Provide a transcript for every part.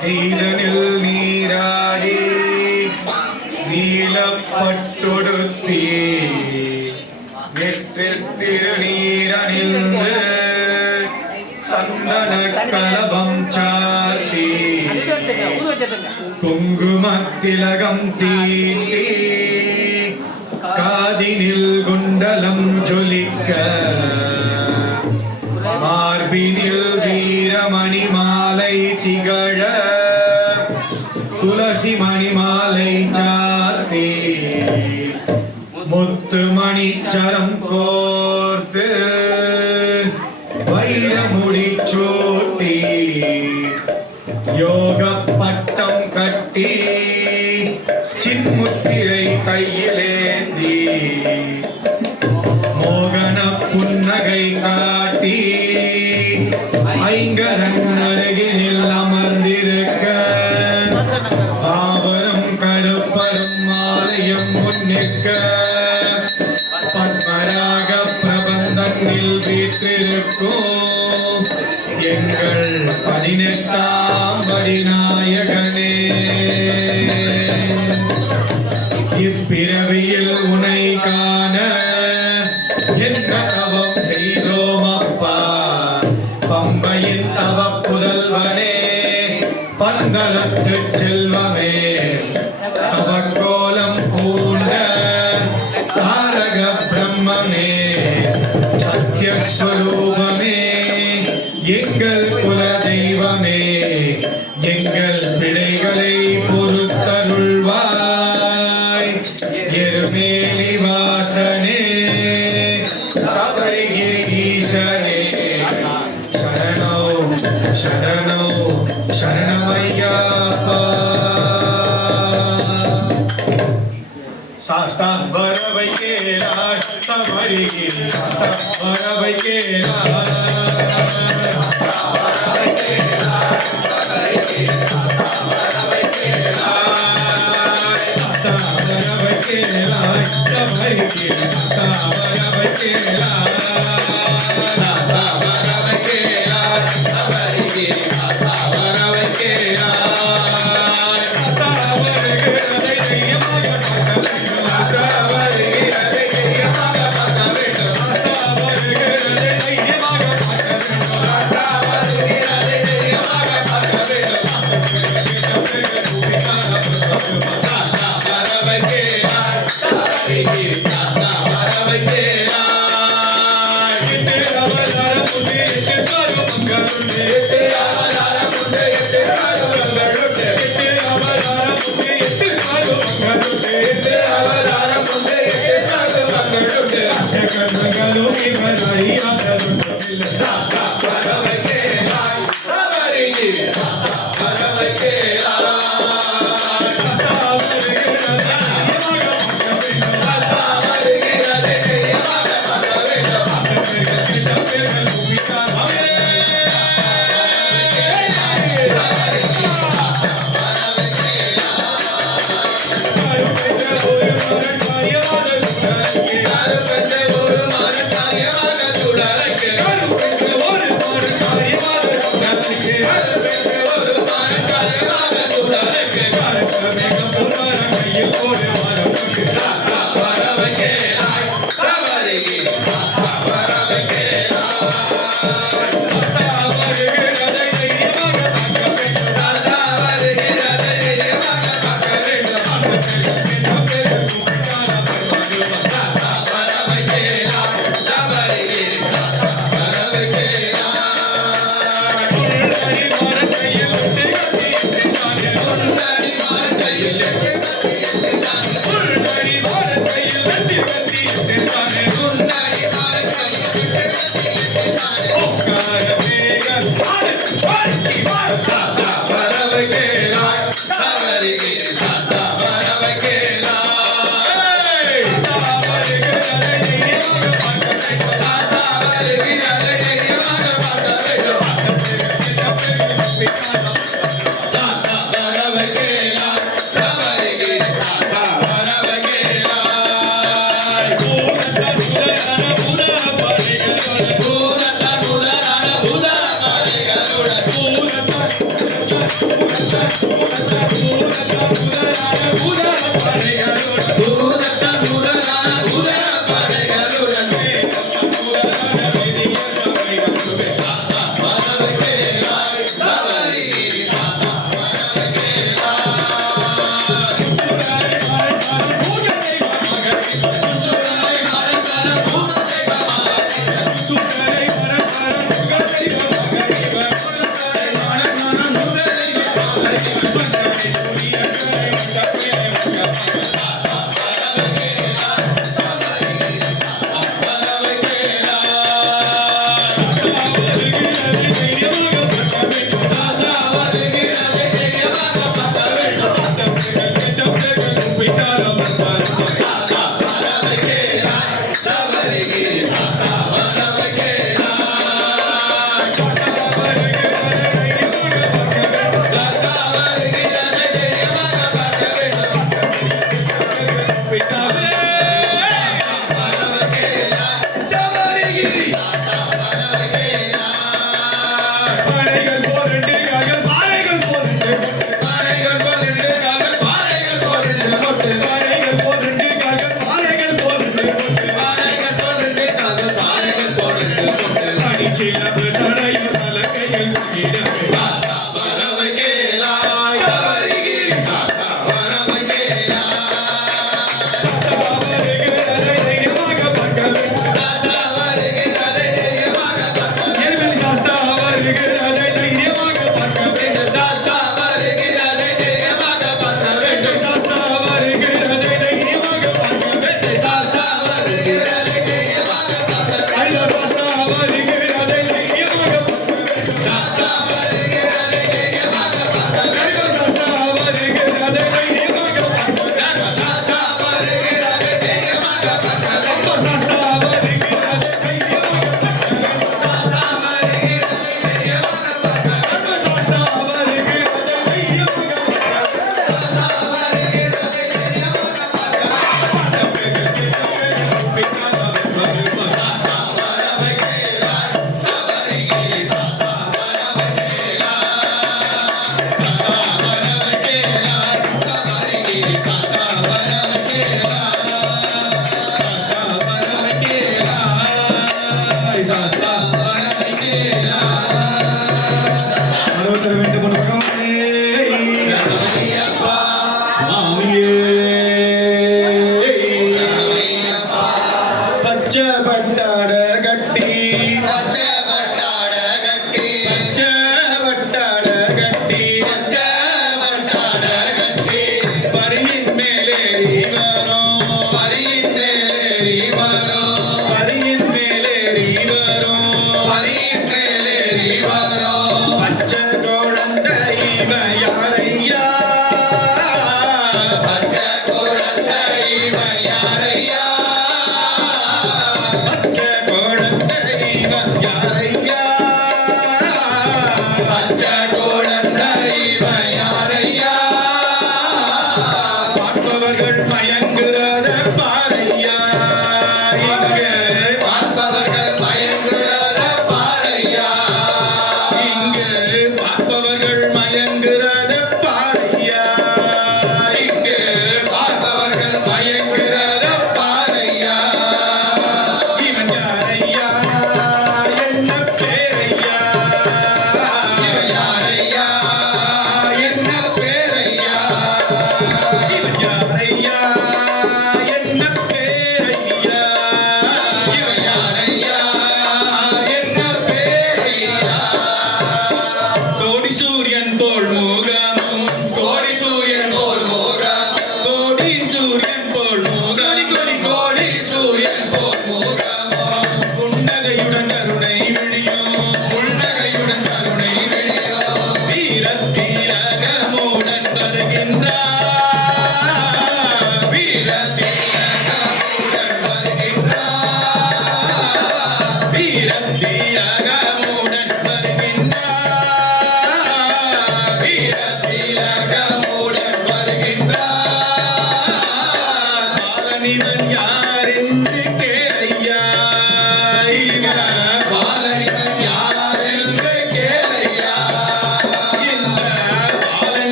நீதனில் நீராடி நீலப்பட்டொடுத்தி நெற்றில் திருநீரணிந்து சந்தன கலபம் சாத்தி குங்குமத்திலகம் தீட்டி காதினில் குண்டலம் ஜொலிக்க மார்பினில் வீரமணி மாலை திகழ துளசி மணி மாலை சாத்தி முத்து மணிச்சரம் கோர்த்து வைரமுடி சூட்டி யோக பட்டம் கட்டி சின்முத்திரை கையிலேந்தி மோகன புன்னகை காட்டி ஐங்கரன் அருகினில் அமர்ந்திருக்க ஆவரம் கருப்பரும் மாலையும் முன்னிற்க பத்மராக பிரபந்தத்தில் வீற்றிருக்கும் எங்கள் 18ஆம் படிநாயகனே. இப்பிறவியில் உனை காண என்ன தவம் செய்தோம் அப்பா, பம்பையின் தவ புதல்வனே பந்தலத்து செல்வமே, தவக்கோலம் பூண்ட தாரக பிரம்மனே, சத்யஸ்வரூபமே, எங்கள் குல தெய்வமே, எங்கள் பிழைகளை பொறுத்தருள்வாய். எருமேலி வாசனே சபரிகிரி ஈசனே சரணோ சரணோ சரணமையப்பா. சாஸ்தா வரவை கேளாய் சபரிகிரி சாஸ்தா வரவை கேளாய் Ooh.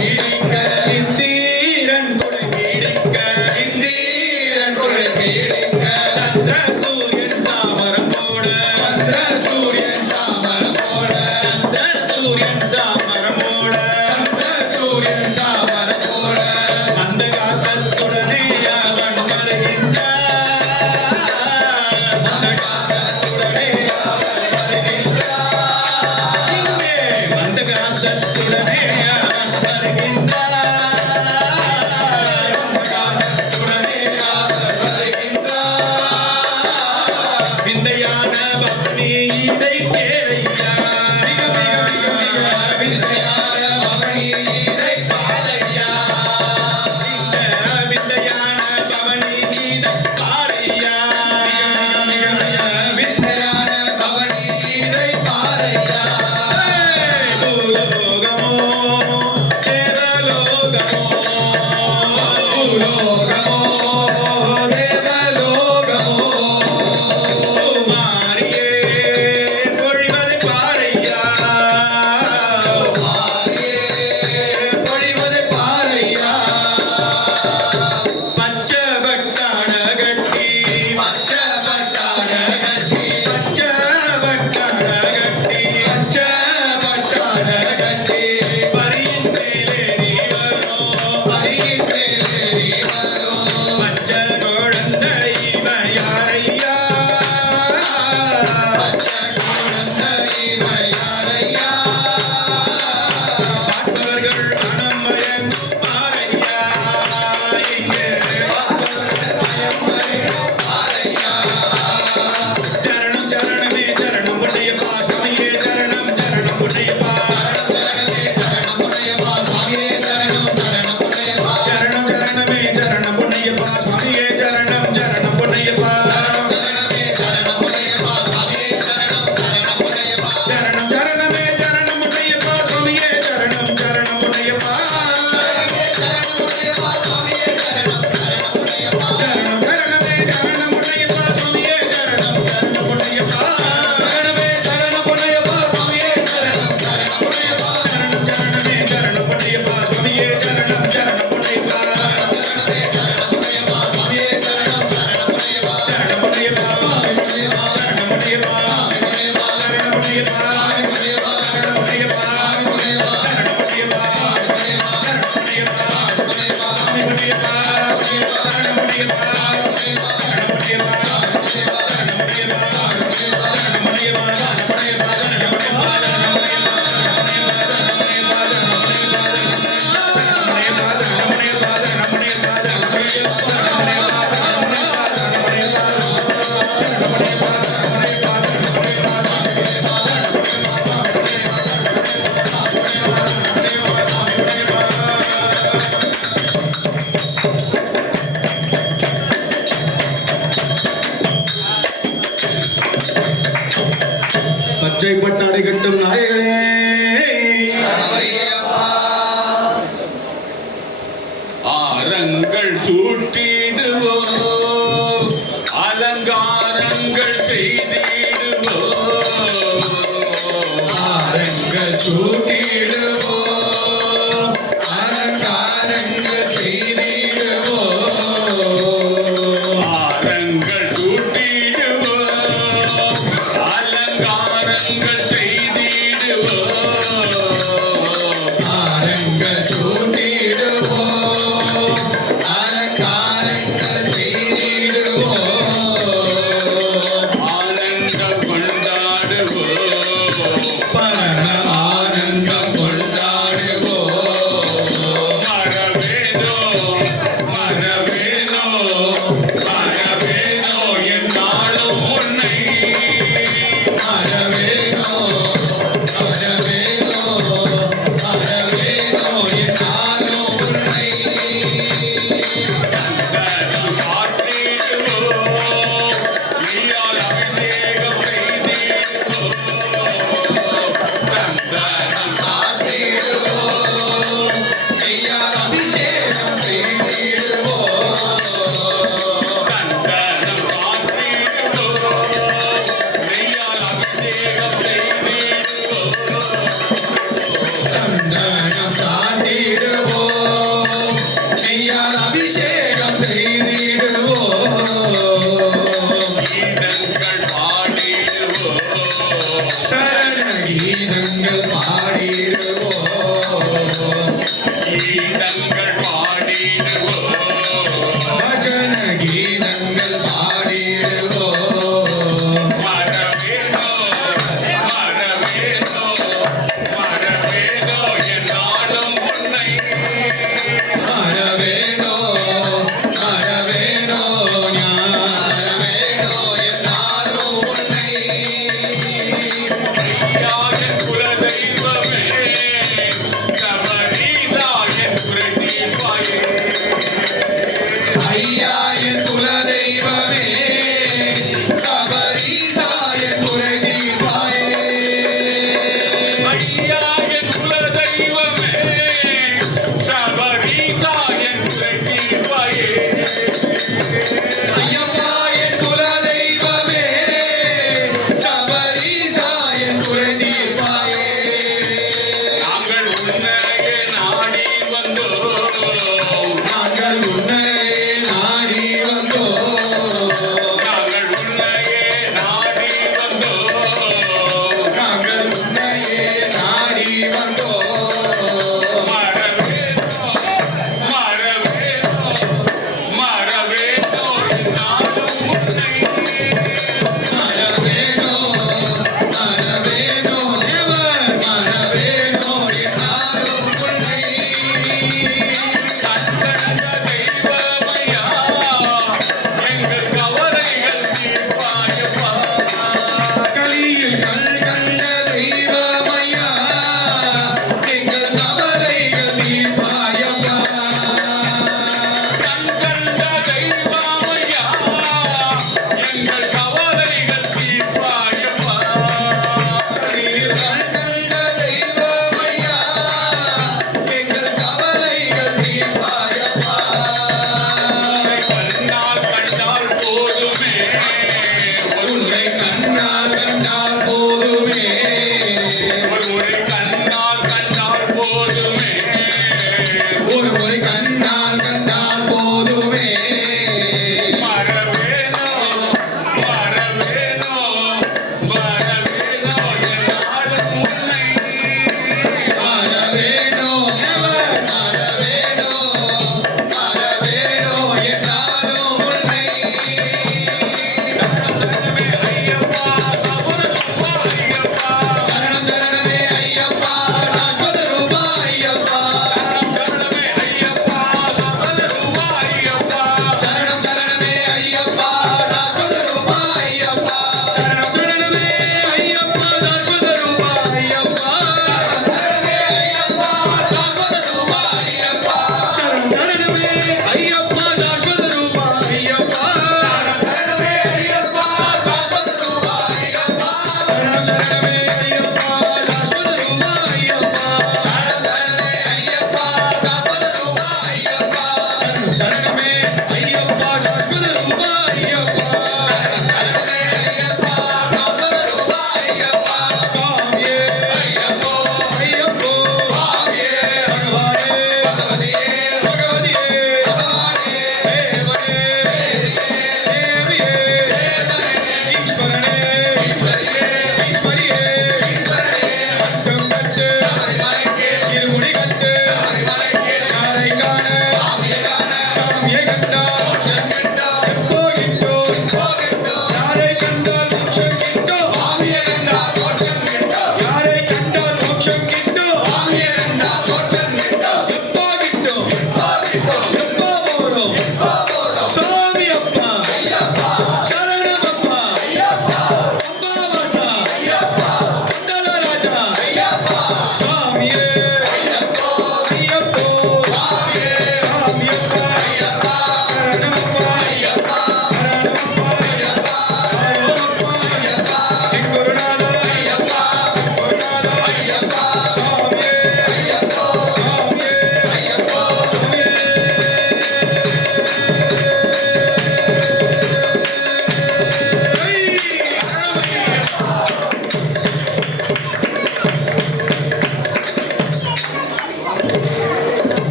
பீடிக்க இந்தீரன் குடை பீடிக்க இந்தீரன் குடை பீடிக்க சந்திர சூரியன் சாமரம் போட சந்திர சூரியன் சாமரம் போட சந்திர சூரியன் சாமரம் போட சந்திர சூரியன் சாமரம் போட அந்த காசத்துடனே அவன் வருகின்றான் அந்த காசத்துடனே அவன் வருகின்றான் இங்கே அந்த காசத்துடனே அவன் வருகின்றான் அந்த காசத்துடனே அவன் வருகின்றான் விந்தையான பக்னி இதை கேளையா விந்தையான பவனி இதை பாரையா விந்தையான பவனி இதை பாரையா விந்தையான பவனி இதை பாரையா பூலோகமோ தேவலோகமோ பூலோகமோ தேவலோகமோ மாறியே பொழிவது பாரையா மாரியே பொழிவது பாரையா பச்சபட்டான கட்டி பச்சபட்டான கட்டி பச்சபட்டான கட்டி பச்சபட்டான கட்டி பரியின் மேலேறி வரும் பரியின் மேலேறி வரும் பச்ச குழந்தை இவன் யாரையா பச்சை குழந்தை இவன் யாரையா பார்ப்பவர்கள் மனம் மயங்கும் பாரையா இங்கே பாரையா சரணம் சரணமே சரணம் புண்ணியப்பா சுவாமியே சரணம் சரணம் புண்ணியப்பா சரணமே சரணமுடையப்பா சுவாமியே சரணம் சரணமுடையப்பா சரணம் சரணமே சரணம் புண்ணியப்பா சுவாமியே சரணம் சரணம் புண்ணியப்பா சரணமே சரணமுடையப்பா சுவாமியே சரணம் சரணமுடையப்பா சரணம் சரணமே சரணம் புண்ணியப்பா சுவாமியே சரணம் சரணம் புண்ணியப்பா சரணமே சரணமுடையப்பா சுவாமியே சரணம் சரணமுடையப்பா சரணம் சரணமே சரணம் புண்ணியப்பா சுவாமியே சரணம் சரணம் புண்ணியப்பா சரணமே சரணமுடையப்பா சுவாமியே சரணம் சரணமுடையப்பா சரணம் சரணமே சரணம் புண்ணியப்பா சுவாமியே சரணம் சரணம் புண்ணியப்பா சரணமே சரணமுடையப்பா சுவாமியே சரணம் சரணமுடையப்பா சரணம் புண்ணியப்பா சரணம் புண்ணியப்பா சரணம் புண்ணியப்பா சரணம் புண்ணியப்பா சரணம் புண்ணியப்பா சரணம் புண்ணியப்பா பச்சை பட்டாடை கட்டும் நாயகனே ஆரங்கள் சூட்டிடுவோம் அலங்காரங்கள் செய்திடுவோம் ஆரங்கள் சூட்டிடுவோம் அலங்காரங்கள் செய்திடுவோம் ஆரங்கள் சூட்டிடுவோம் அலங்காரங்கள் செய்திடுவோம் ஆரங்கள் சூட்டிடுவோம் அலங்காரங்கள் செய்திடுவோம்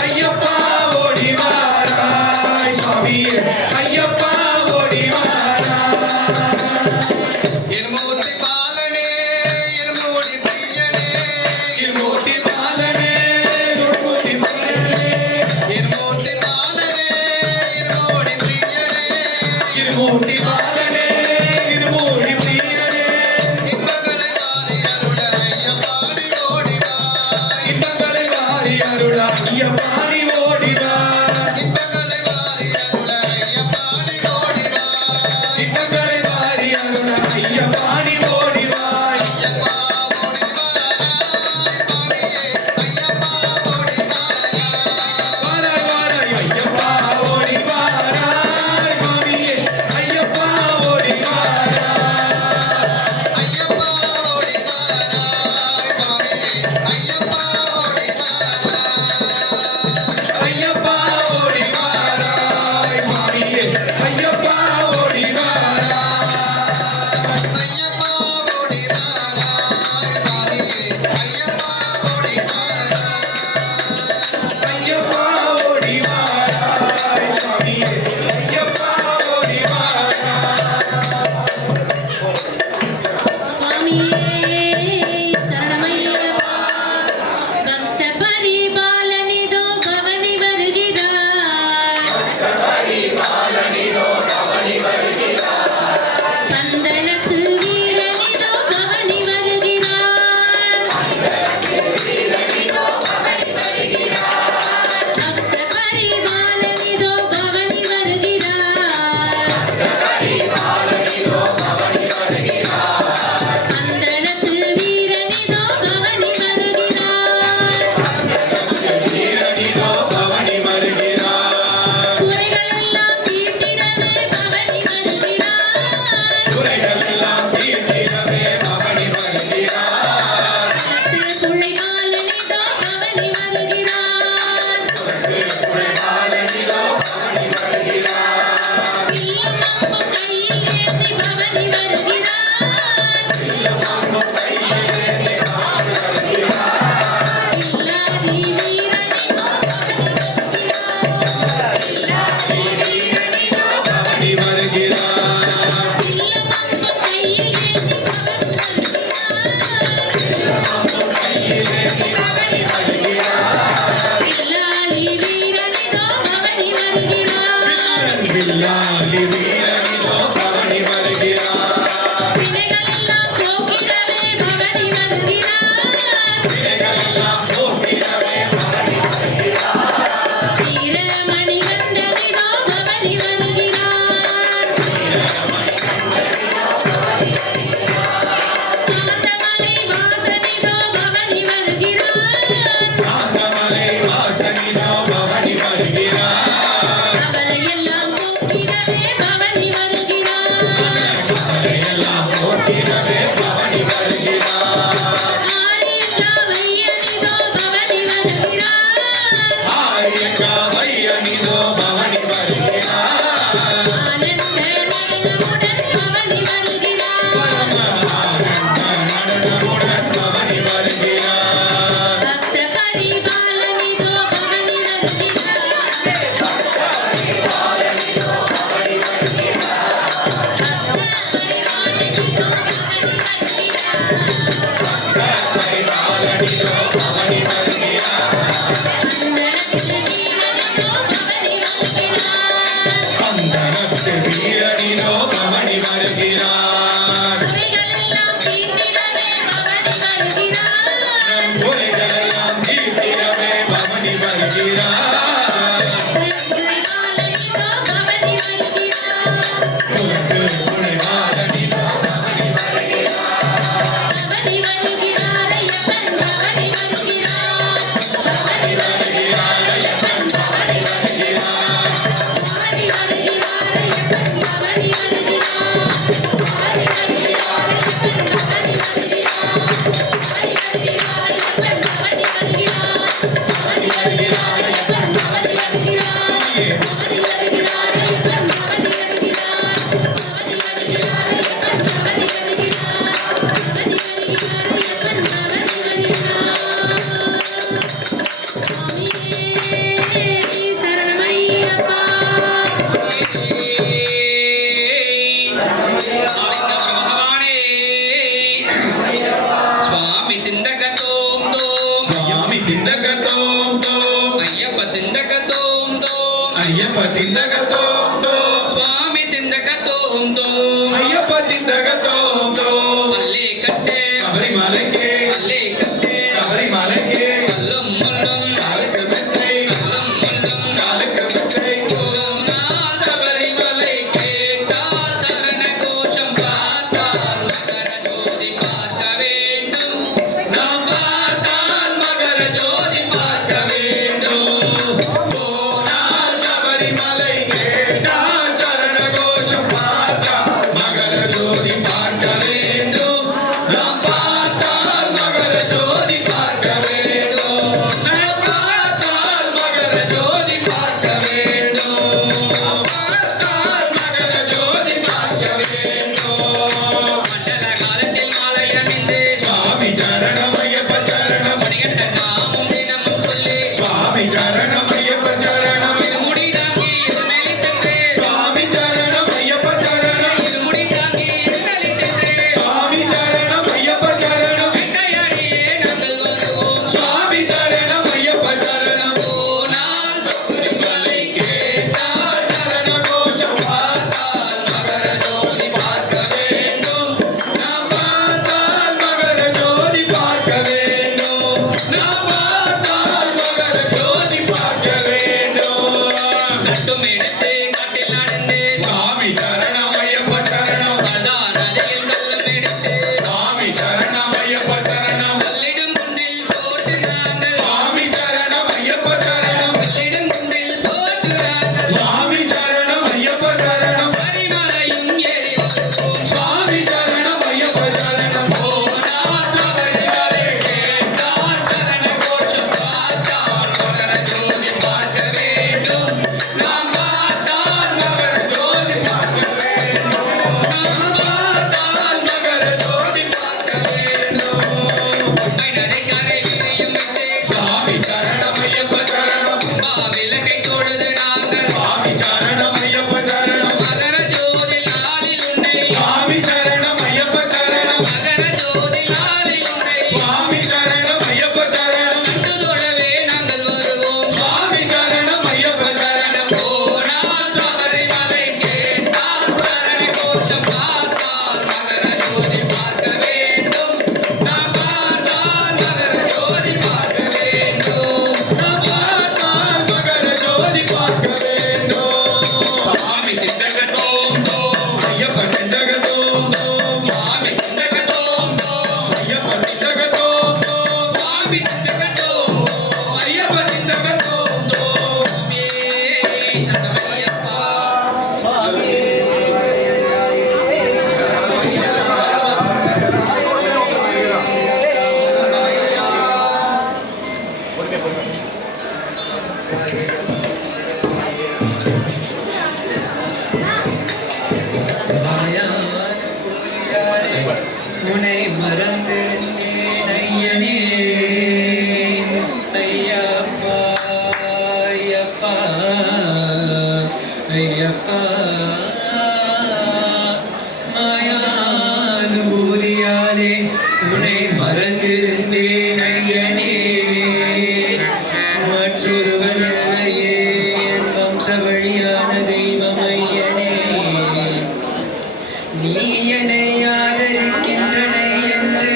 ஐயப்பா ஐயப்ப திந்தக தோம் தோம் சுவாமி திந்தக தோம் தோம் ஐயப்ப திந்தக தோம் தோம் மல்லே கட்டே சபரிமலைக்கே மல்லே கட்டே சபரிமலைக்கே கல்லும் முள்ளும் காலுக்கு மெத்தை கல்லும் முள்ளும் காலுக்கு மெத்தை ஓம் நாள் சபரிமலை கேட்டால் சரண கோஷம் பார்த்தால் மகர ஜோதி பார்க்க வேண்டும் நாம் பார்த்தால் மகர ஜோதி பார்க்க வேண்டும் போனால் சபரிமலை கேட்டால் சரண கோஷம் பார்த்தா மகர ஜோதி பார்க்க வேண்டும் நாம் பார்த்தால் மகர ஜோதி பார்க்க வேண்டும் நாம் பார்த்தால் மகர ஜோதி பார்க்க வேண்டும் பார்த்தால் மகர ஜோதி பார்க்க வேண்டும் மண்டல காலத்தில் மாலை அணிந்து சுவாமி சரணம் ஐயப்ப சரணம் மணிகண்ட நாமம் தினமும் சொல்லி சுவாமி சரணம் ஐயப்ப சரணம் இருமுடி தாங்கி இருமெலி சென்று சுவாமி சரணம் ஐயப்ப சரணம் இருமுடி தாங்கி இருமெலி சென்று சுவாமி சரணம் ஐயப்ப சரணம் வெண்டையடியே நாங்கள் வருவோம் சுவாமி சரணம் ஐயப்ப சரணம் போனால் சபரிமலை கேட்டால் சரண கோஷம் பார்த்தால் மகர ஜோதி பார்க்க வேண்டும் நாம் பார்த்தால் மகர ஜோதி பார்க்க வேண்டும் நாம் பார்த்தால் மகர ஜோதி பார்க்க வேண்டும் கட்டும் எடுத்து காட்டில் நடந்து சுவாமி சரணம் ஐயப்ப சரணம் கர்தா நதியில் கல்லம் எடுத்து சுவாமி சரணம் ஐயப்ப சரணம் கல்லிடும் குன்றில் போட்டு நாங்கள் சுவாமி சரணம் ஐயப்ப சரணம் கல்லிடும் குன்றில் போட்டு நாங்கள் சுவாமி சரணம் ஐயப்ப சரணம் பரிமலையும் ஏறி வருவோம் சுவாமி சரணம் ஐயப்ப சரணம் போனால் சபரிமலை கேட்டால் சரண கோஷம் பார்த்தால் மகர ஜோதி பார்க்க வேண்டும் நாம் பார்த்தால் மகர ஜோதி பார்க்க வேண்டும் நாம் பார்த்தால் மகர ஜோதி பார்க்க வேண்டும் உண்மை நதிக்கரை விரியும் வைத்து சுவாமி சரணம் ஐயப்ப சரணம் விளக்கை தொழுது நாங்கள் சுவாமி சரணம் ஐயப்ப சரணம் மகர ஜோதி நாளில் உன்னை சுவாமி சரணம் ஐயப்ப சரணம் மகர ஜோதி நாளில் உன்னை சுவாமி சரணம் ஐயப்ப சரணம் கண்டு தொழவே நாங்கள் வருவோம் சுவாமி சரணம் ஐயப்ப சரணம் போனால் சபரிமலை கேட்டால் சரண கோஷம் பார்த்தால் மகர ஜோதி பார்க்க வேண்டும் நாம் பார்த்தால் மகர ஜோதி பார்க்க வேண்டும் நாம் பார்த்தால் மகர ஜோதி பார்க்க வேண்டும் சுவாமி திந்தக தோம் தோம் ஐயப்ப திந்தக தோம் தோம் சுவாமி திந்தக தோம் தோம் ஐயப்ப திந்தக தோம் தோம் சுவாமி திந்தக தோம் தோம் ஐயப்ப திந்தக தோம் தோம் சுவாமியே சரணமையப்பா உன்னை மறந்திருந்தேன் ஐயனே ஐயப்பா ஐயப்பா ஐயப்பா மாயானுபூதியாலே உன்னை மறந்திருந்தேன் ஐயனே மற்றொருவன் இல்லையே என் வம்ச வழியான தெய்வம் ஐயனே நீ என்னை ஆதரிக்கின்றனை என்று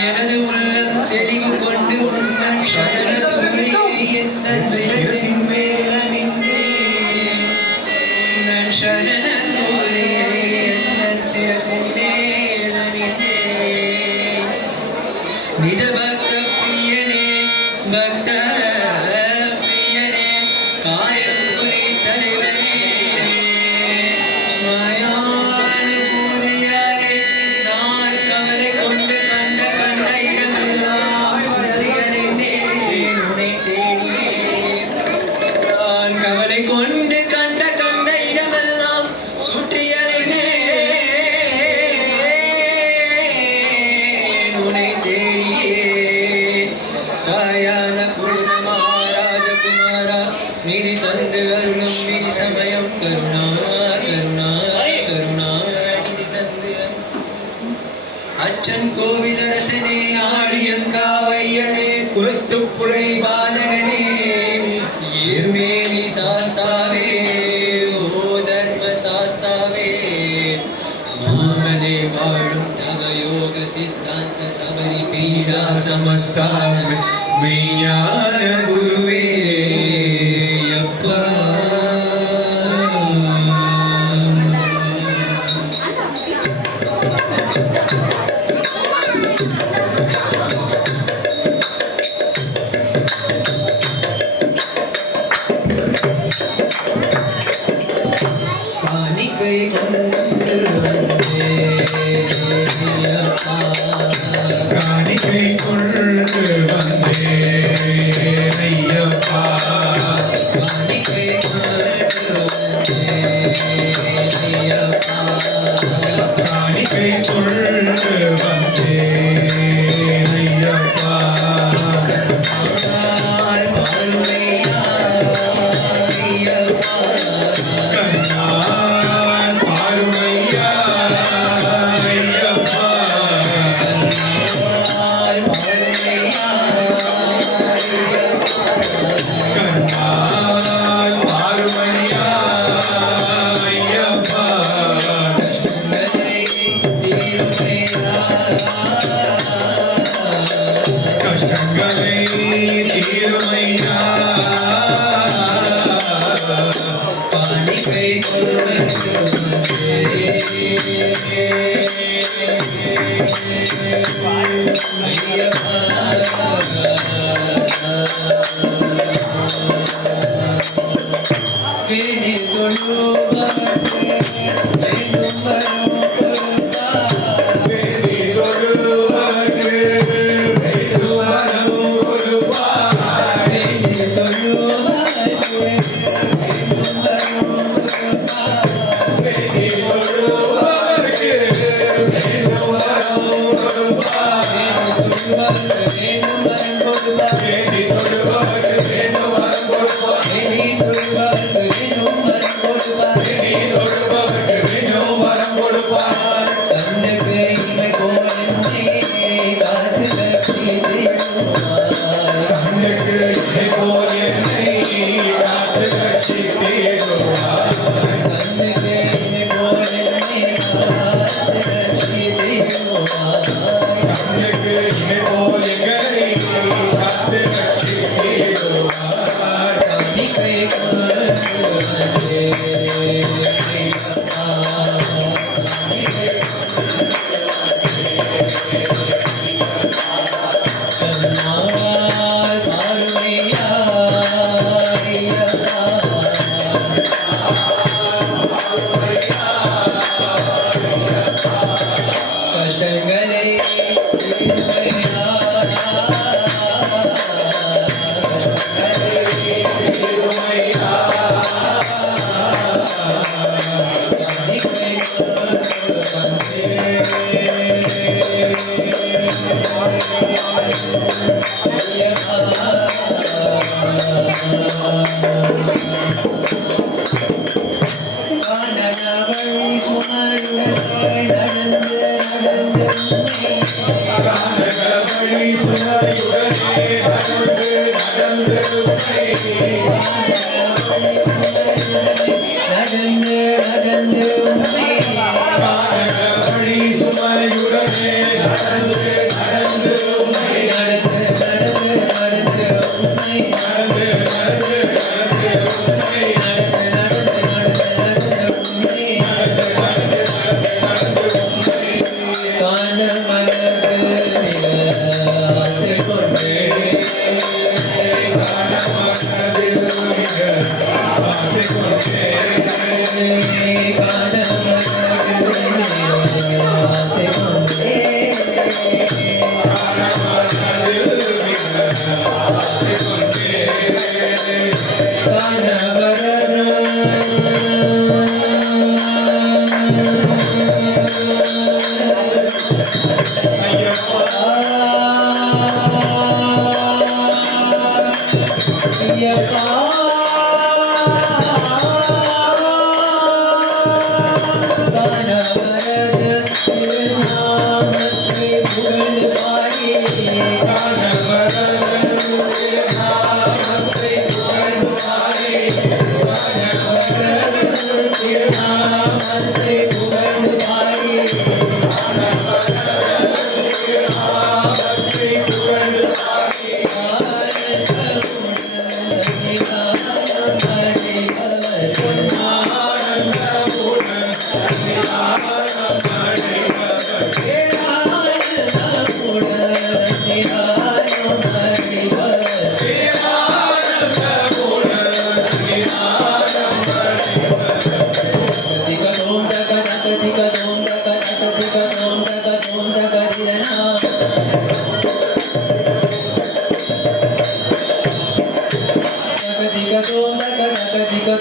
எனது உள்ளம் தெளிவு கொண்டு உந்தன் சரண துளியை எந்த சிரசின் மேல் அணிந்தேன். உந்தன் சரண துளியை எந்த சிரசின் மேல் அணிந்தேன். நிஜ பக்த பிரியனே பக்த பிரியனே காயப்புலி தலைவனே மாயானுபூதியாலே நான் கவலை கொண்டு கண்ட கண்ட இடமெல்லாம் சுற்றி அறிந்தேன் உன்னை தேடினேன் நான் கவலை கொண்டு கண்ட கண்ட இடமெல்லாம் சுற்றி அறிந்தேன் உன்னை தேடினேன் காயான பூர்ணமாராஜகுமாரா நிதி தந்து அருளும் விதி சமயம் கருணா கருணா கருணா நிதி தந்து அச்சன் கோவிலரசனே ஆழியங்காவையனே குலத்துப்புழை பாலகனே ஏர்மேனி சாதி நமஸ்காரம் மெய்ஞான குருவே அப்பா. காணிக்கை கொண்டு காணிக்கை கொண்டு வந்தேன் ஐயப்பா. காணிக்கை காணிக்கை கொண்டு வந்தேன் ஐயப்பா. கண்ணால் பாருமையா ஐயப்பா. கண்ணால் பாருமையா ஐயப்பா. கஷ்டங்களை தீருமையா. காணிக்கை வேதி தொழுவர்க்கு வேண்டுவரம் கொடுப்பாய். வேதி தொழுவர்க்கு வேண்டுவரம் கொடுப்பாய். வேதி தொழுவர்க்கு வேண்டுவரம் கொடுப்பாய். வேதி தொழுவர்க்கு வேண்டுவரம் கொடுப்பாய். கண்ணுக்கு இணை போல் என்னை காத்து ரட்சித்திடுவாய். கண்ணுக்கு இணை போல் எங்களை காத்து ரட்சித்திடுவாய். கானகவழி சுமையுடனே நடந்து நடந்து கானகவழி சுமையுடனே நடந்து நடந்து காணவரன் Hallelujah.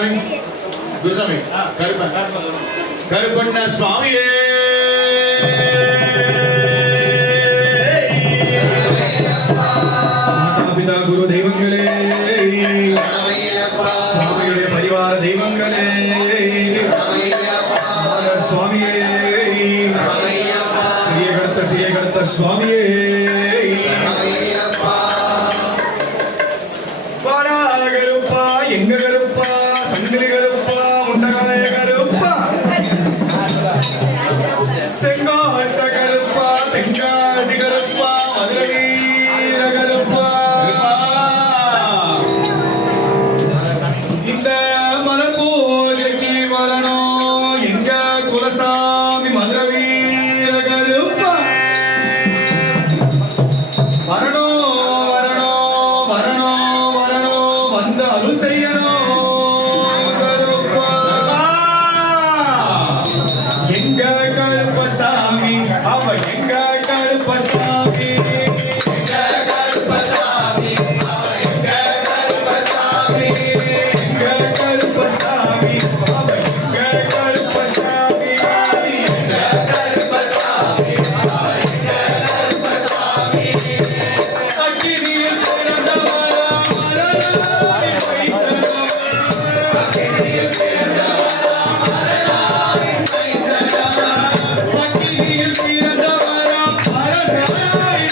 குருசாமி குருசாமி கருப்பன் கருப்பண்ண சுவாமியே மாதாபிதா குரு தெய்வங்களே சுவாமியுடைய பரிவார தெய்வங்களே சுவாமியே சிறிய சுவாமியே வாடா கருப்பா எங்க கருப்பா சங்கிலி கருப்பா முண்டகாய கருப்பா செங்காட்ட கருப்பா தென்காசி கருப்பா மதுரை கருப்பா இந்த மலப்பூஜைக்கு வரணும் எங்க குலசாமி மதுரை வீர கருப்பா வரணும் வரணும் வரணும் வரணும் வந்து அருள் செய்யணும் கருப்பா எங்க கருப்பசாமி அவ எங்க கருப்பசாமி எங்க கருப்பசாமி அவ எங்க கருப்பசாமி அக்கினியில் பிறந்தவரா மரணாய்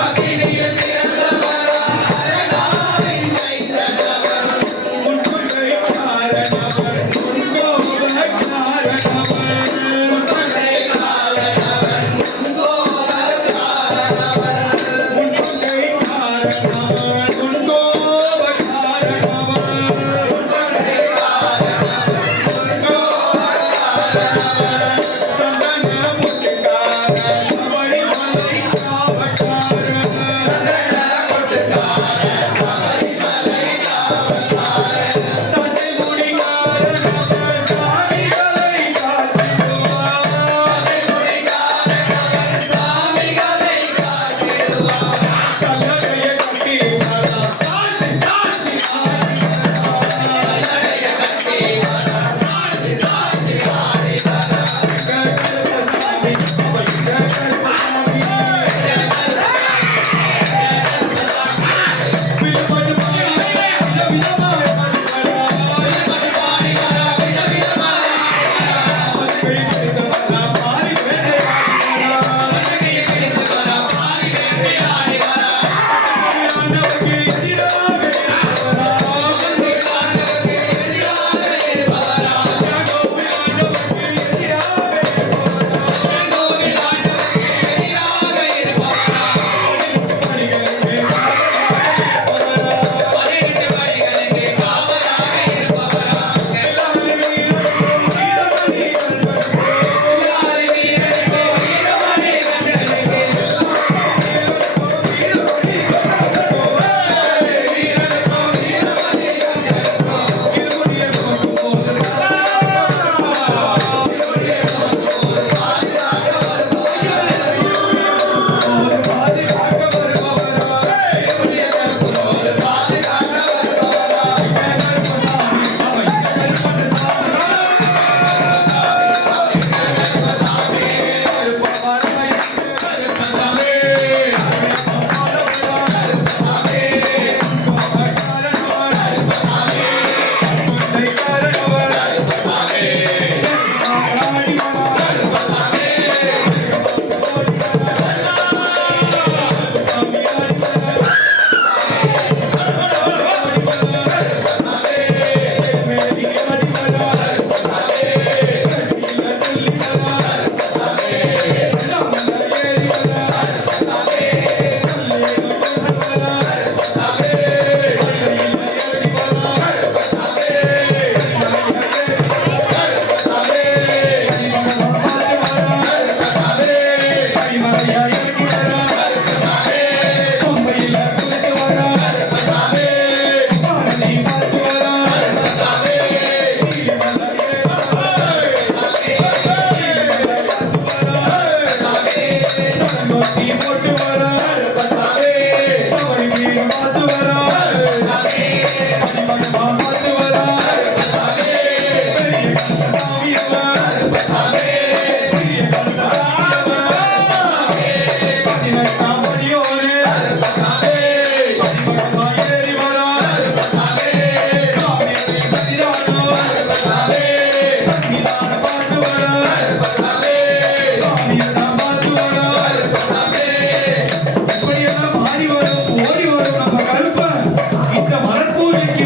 அக்கினியில் பிறந்தவரா மரணாய் மைந்தனவர்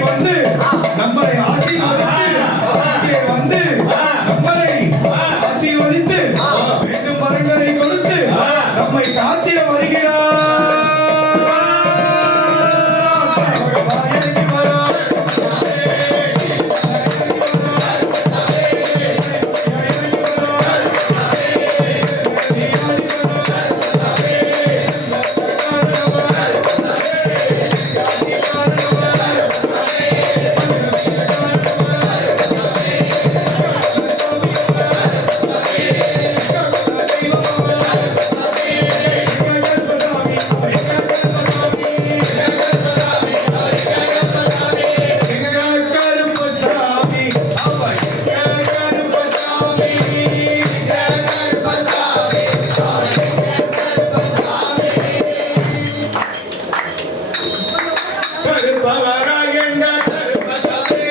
வந்து நம்மளை ஆசீர்வதித்து இங்கே வந்து நம்மளை ஆசீர்வதித்து வேண்டும் வரங்களை கொடுத்து நம்மை காத்திட வருகிறார். இறங்கி வரார். கருப்பசாமி அவன் கருப்பசாமி கருப்பவராய் என்ற கருப்பசாமி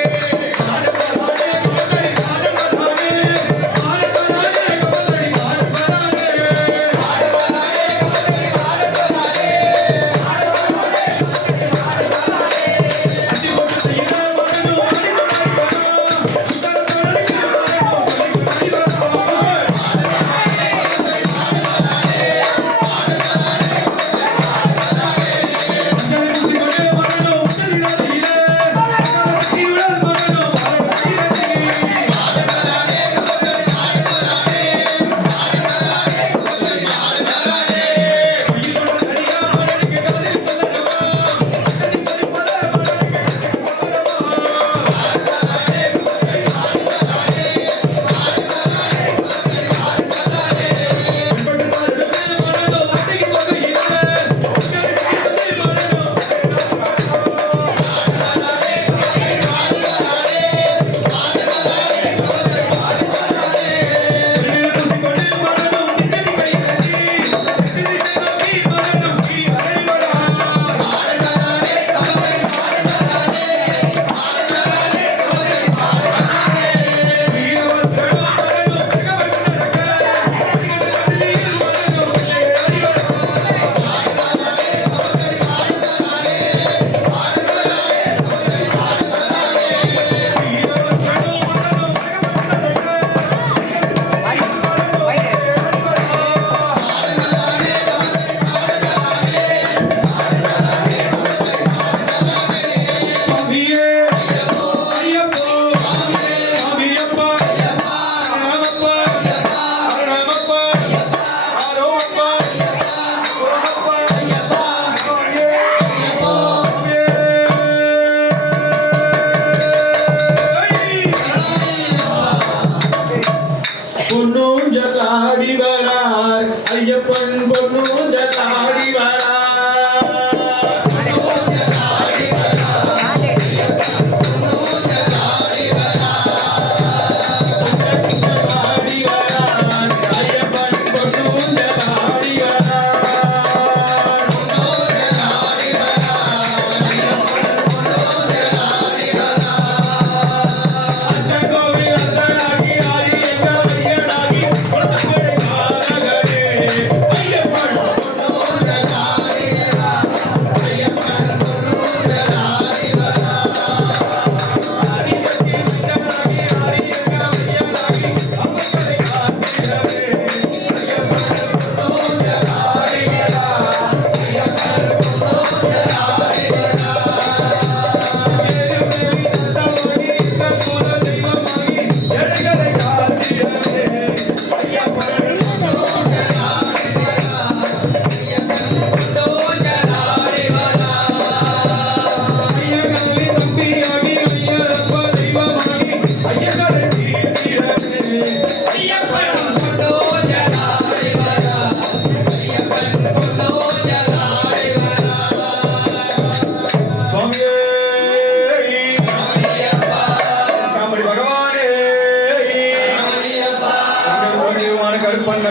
பொன்னூஞ்சலாடி வரார் ஐயப்பன் பொன்னூஞ்சலாடி வரார் பொன்னூஞ்சலாடி வரார் ஐயப்பன் பொன்னூஞ்சலாடி வரார் அச்சங்கோவில் அசனாகி ஆரி எங்க ஐயனாகி கொள்ளுங்கடை காரகரே ஐயப்பன் ஆதிசக்தி மைந்தனாகி ஆரி எங்க ஐயனாகி அம்மனை காத்திரவே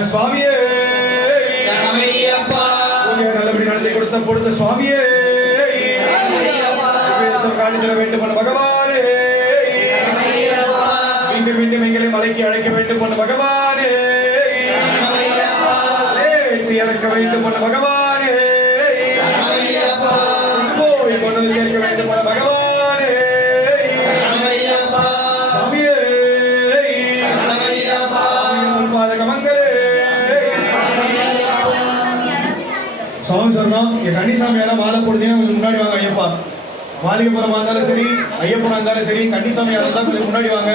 சுவாமியே நல்லபடி நடத்தி கொடுத்த பொழுது சுவாமியே காட்டி தர வேண்டும் பகவானே மீண்டும் மீண்டும் எங்களை மலைக்கு அழைக்க வேண்டும் பகவானே இறக்க வேண்டும் பகவானே போய் கொண்டு சேர்க்க வேண்டும் பகவானே இங்க கன்னிசாமி யாரா மாலை போடுதீங்கன்னா கொஞ்சம் முன்னாடி வாங்க ஐயப்பா. மாளிகைப்புறமா இருந்தாலும் சரி, ஐயப்பனா இருந்தாலும் சரி, கன்னிசாமி யாரா இருந்தாலும் கொஞ்சம் முன்னாடி வாங்க.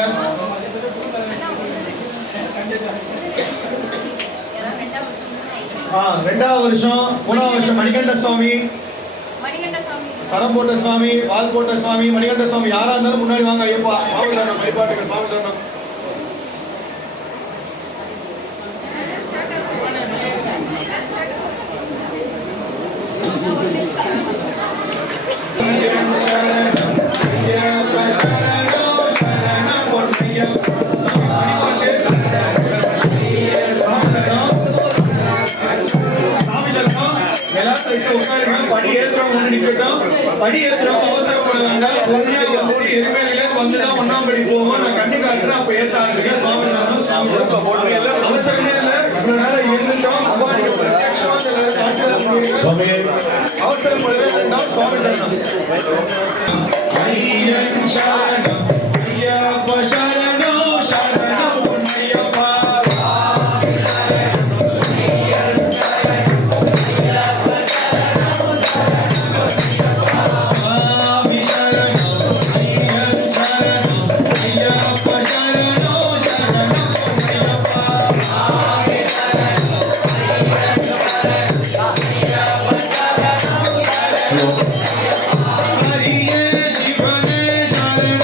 ரெண்டாவது வருஷம், மூணாவது வருஷம் மணிகண்ட சுவாமி, சரம் போட்ட சுவாமி, வால் போட்ட சுவாமி, மணிகண்ட சுவாமி யாரா இருந்தாலும் முன்னாடி வாங்க ஐயப்பா. சுவாமி சரணம், வழிபாட்டுக்கு சுவாமி சரணம். படி ஏத்துறவங்க நிக்கட்டும். படி ஏத்துறவங்க அவசரப்படுவாங்க. எருமையில வந்துதான் ஒன்னாம் படி போவோம். நான் கண்ணி காட்டுறேன். அப்ப ஏத்த ஆரம்பிக்க சுவாமி சரணம், சுவாமி சரணம். அவசரமே இல்லை. இவ்வளவு நேரம் இருந்துட்டோம். பிரத்யட்சமா அவசரப்படவே வேண்டாம். சுவாமி சரணம். ஐயன் சரணம், ஐயப்ப சரணம், சரணம் பொன்னையப்பா. ஹரியே சிவனே சரணம்.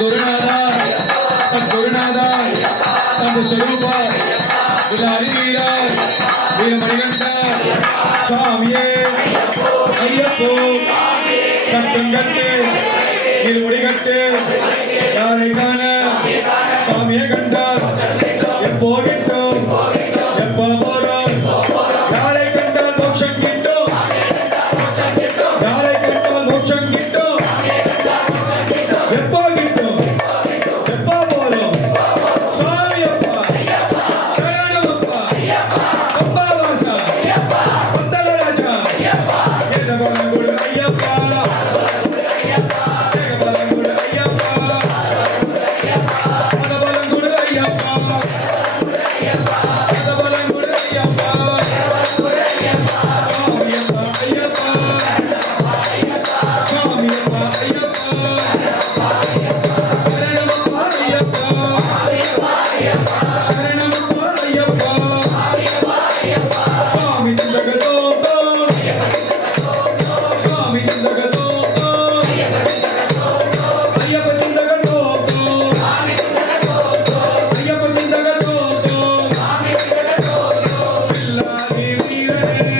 गुरुनाथा सद्गुरुनाथा सद्स्वरूप गुलारी वीरा वीर मणिकंठ स्वामिये अय्यप्पो कट्टंगट्टे वीर मणिकंठ यारेकान சுவாமியை கண்டால் எப்போ கிட்டும் எப்போ போறோம் யாரை கண்டால் மோட்சம் கிட்டும் யாரை கண்டால் மோட்சம் கிட்டும் எப்போ கிட்டும் எப்போ போறோம் சுவாமி அப்பா சரணம் அப்பா அப்பா வாசா பந்தல ராஜா ஏதபலங்குடு ஐயப்பா ஏதபலங்குடு ஐயப்பா பதபலங்குடு ஐயப்பா பதபலங்குடு ஐயப்பா சுவாமி அப்பா ஐயப்பா சுவாமி அப்பா ஐயப்பா சரணம் அப்பா ஐயப்பா சரணம் அப்பா ஐயப்பா சுவாமி தந்தகதோதோ சுவாமி தந்தகதோதோ ஐயப்ப தந்தகதோதோ ஐயப்ப தந்தகதோதோ பில்லாலி வீரனே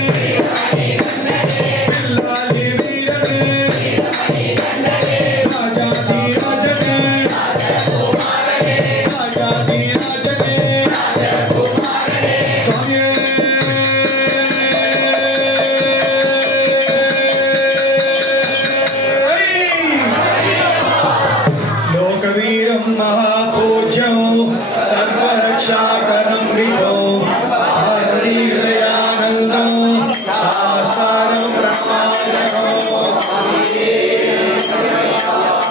பில்லாலி வீரனே ராஜாதி ராஜனே ராஜாதி ராஜனே சுவாமியே लोकवीरं महापूज्यं सर्वरक्षाकरं विभो हृदयानन्दं शास्त्रं ब्रह्माण्डं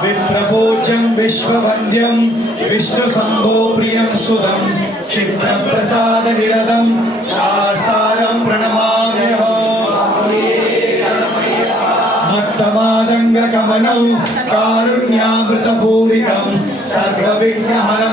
विप्रपूज्यं विश्ववन्द्यं विष्णुशम्भो प्रियं सुदं क्षिप्रप्रसादनिरतं शास्त्रं प्रणमाम्यहम् मत्तमादङ्गकमनं कारुण्यामृतभूरितं सर्वविघ्नहरं